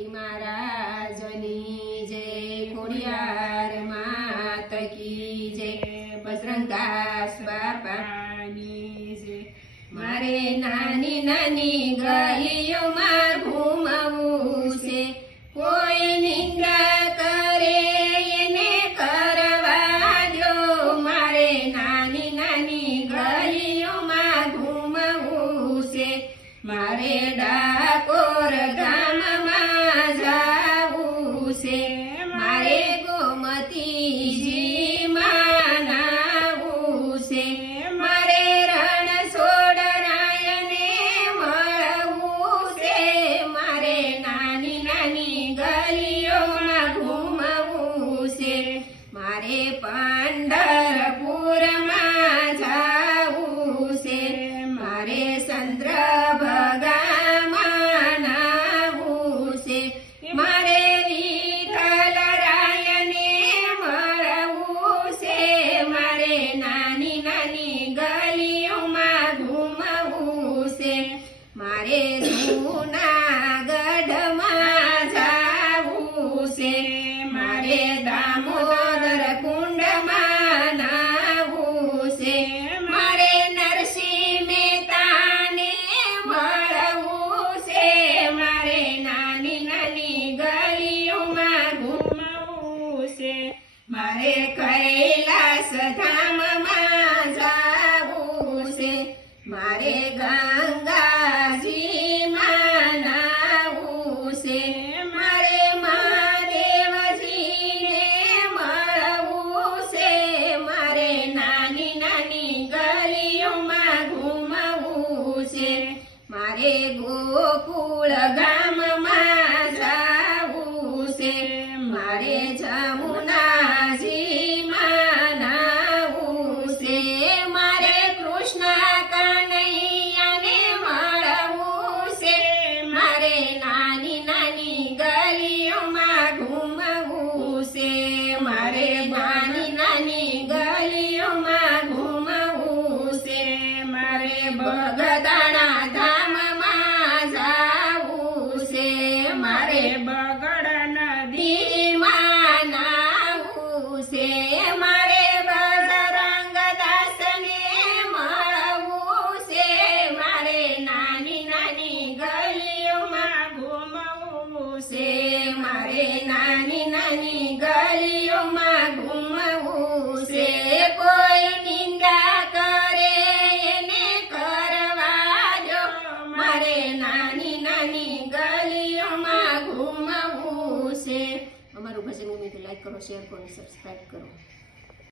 ગણપતિ મહારાજની જય ખોડિયાર માત કી જય બજરંગદાસ બાપાની જય મારે નાની નાની ગલીઓમાં જૂનાગઢમાં જાવું છે. મારે દામોદર કુંડમાં નાવું છે. મારે નરસિંહ મહેતાને મળવું છે. મારે નાની નાની ગલીઓમાં ઘૂમવું છે. મારે કૈલાસ ધામમાં જાવું છે. મારે ગંગાજીમાં મારે ગોકુળ ગામમાં જાવું છે. મારે જમુનાજીમાં નાવું છે. મારે કૃષ્ણ કનૈયાને મળવું છે. મારે નાની નાની ગલીઓમાં ઘૂમવું છે. મારે નાની નાની ગલીઓમાં ઘૂમવું છે. મારે બગદાણા ધામમાં જાવું છે. મારે બગડ નદીમાં નાવું છે. મારે બજરંગ દાસને મળવું છે. મારે નાની નાની ગલીઓમાં ઘૂમવું છે. મારે નાની નાની ગલીઓમાં અમારું ભજન તો લાઈક કરો શેર કરો સબસ્ક્રાઈબ કરો.